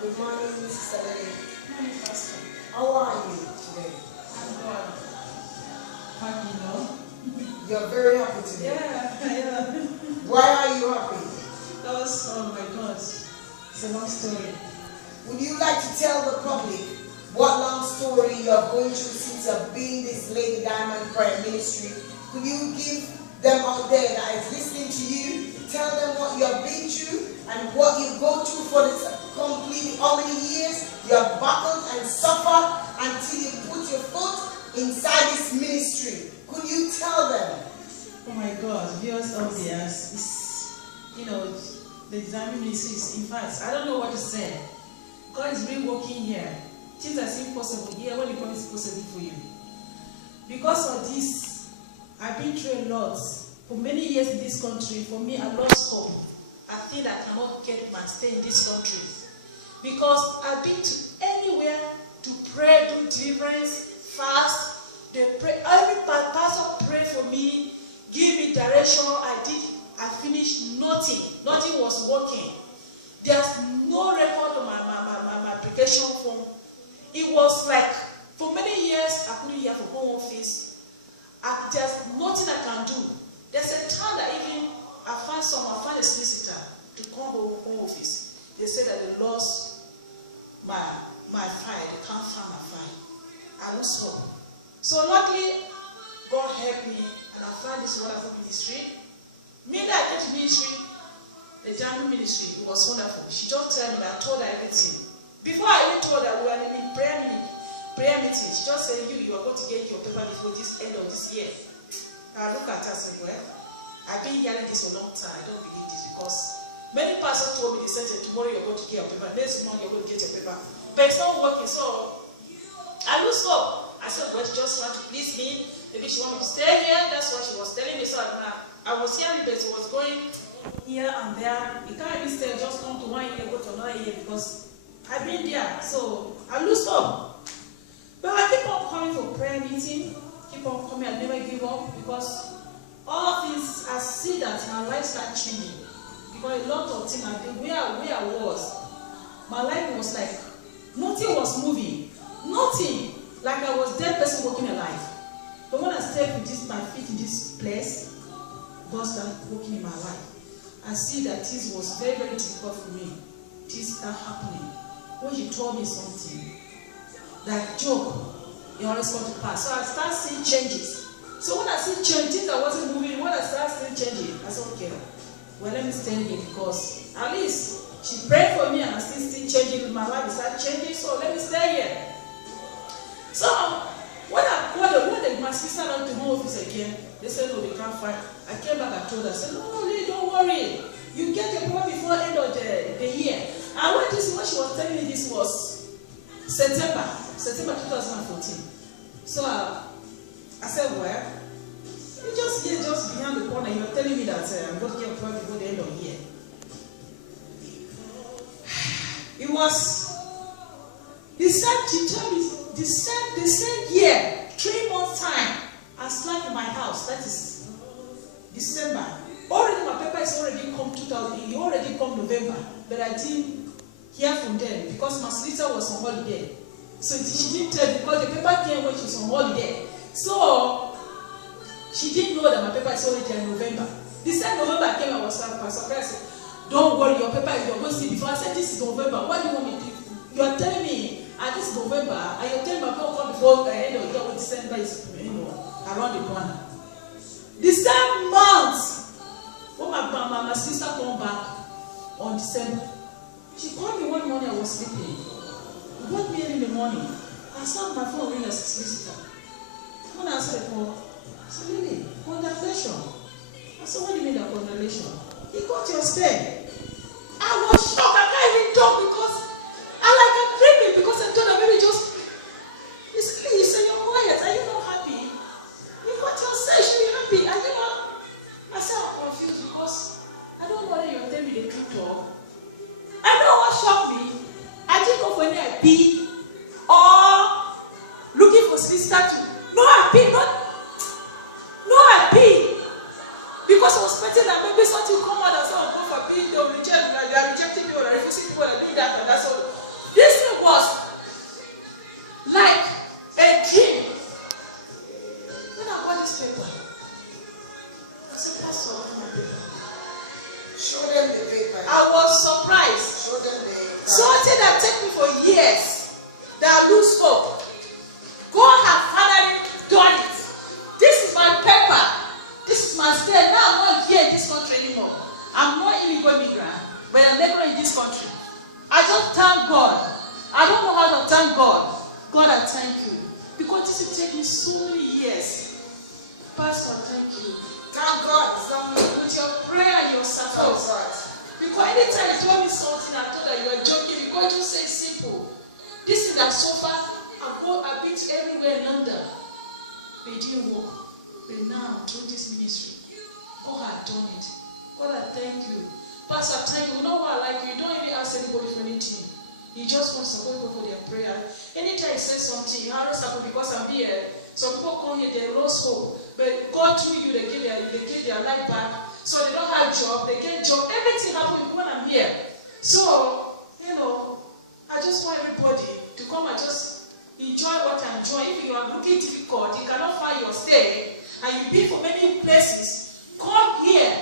Good morning, Sister Lily. Morning, Pastor. How are you today? I'm God. Happy, no? You're very happy today. Yeah. Why are you happy? Because, oh my God, it's a long story. Would you like to tell the public what long story you're going through since you've been this Lady Diamond Prayer Ministry? Could you give them out there that is listening to you, tell them what you have been through and what you go through for this complete how many years you have battled and suffered until you put your foot inside this ministry? Could you tell them? Oh my God, viewers out there, it's, the Diamond Ministry is, in fact, I don't know what to say. God is really working here. Things are impossible here when it comes possible for you. Because of this, I've been through a lot. For many years in this country, for me, I lost hope. I think I cannot get my stay in this country. Because I've been to anywhere to pray, do deliverance, fast. They pray. Every pastor pray for me, give me direction. I finished nothing. Nothing was working. There's no record of my application form. It was like, for many years, I couldn't hear from home office. There's nothing I can do. There's a time that even I found a solicitor to come to home office. They said that they lost my file. They can't find my file. I lost hope. So luckily, God helped me, and I found this wonderful ministry. Me that I get to ministry, the Diamond Ministry, it was wonderful. She just told me, I told her everything. Before I even told her we were in a prayer meeting, she just said, you are going to get your paper before this end of this year. I look at her and said, well, I've been hearing this for a long time. I don't believe this because many pastors told me, they said, tomorrow you're going to get your paper, next month you're going to get your paper. But it's not working, so I lose hope. I said, well, she just want to please me. Maybe she want me to stay here. That's what she was telling me. So I was hearing that she was going here and there. You can't even stay, just come to 1 year, go to another year because I've been there. So I lose hope. But I keep on coming for prayer meeting. Keep on coming. I never give up because all things I see that my life start changing. Because a lot of things I did where I was, my life was like nothing was moving. Nothing. Like I was dead person walking alive. But when I step with my feet in this place, God started working in my life. I see that this was very, very difficult for me. This started happening. When she told me something, like Job, it always come to pass. So I start seeing changes. So when I see changes, I wasn't moving. When I start seeing changes, I said, okay, well, let me stay here because at least she prayed for me and I still changing in my life. It started changing, so let me stay here. So when my sister went to home office again, they said, no, they can't find. I came back and told her, I said, no, Lee, don't worry. You get your paper before the end of the year. And when she was telling me this was September 2014. So I said, well, you just here, just behind the corner, you're telling me that I'm going to get a paper before the end of the year. It was, she told me, the same year, 3 months time, I slept in my house. That is December. Already my paper is already come 2000. It already come November, but I didn't hear from them because my solicitor was on holiday. So she didn't tell me because the paper came when she was on holiday. So she didn't know that my paper is already in November. This time November came, I was surprised. Don't worry, your paper you're going to see before. I said, this is November. What do you want me to do? You are telling me, this is November, and you're telling me my paper come before the end of the year when December is around the corner. The same month, when my sister come back on December, she called me one morning. I was sleeping. She woke me in the morning. I saw my phone ring as a solicitor. When I answered the call, I said, Lily, congratulations. I said, what do you mean that congratulations? You got your stay. I was shocked. I can't even talk because I'm dreaming because I thought I maybe just. He said, you're quiet. Are you not happy? You got your stay. You should be happy. Are you not? I said, I'm confused because I don't know whether you're telling me the truth or. I know what shocked me. I didn't go for any IP or looking for solicitor to. No IP, no IP. Because I was expecting that maybe something come out and say, go for being, they will reject, they are rejecting people, they are refusing people, they are doing that, and that's all. thank God. God, I thank you. Because this will take me so many years. Pastor, thank you. Thank God. With your prayer and your sacrifice. Because anytime you told me something, I thought that you were joking. Because you say simple. This is that so far, I've been everywhere in London. They didn't work. But now, through this ministry, God had done it. God, I thank you. Pastor, thank you. You know what I like you? You don't even ask anybody for anything. You just want to support people for their prayer. Anytime you say something, you have to because I'm here. Some people come here, they lost hope. But God through you, they get their life back. So they don't have job, they get job. Everything happens when I'm here. So, I just want everybody to come and just enjoy what I'm enjoying. If you are looking difficult, you cannot find your stay, and you've been for many places, come here.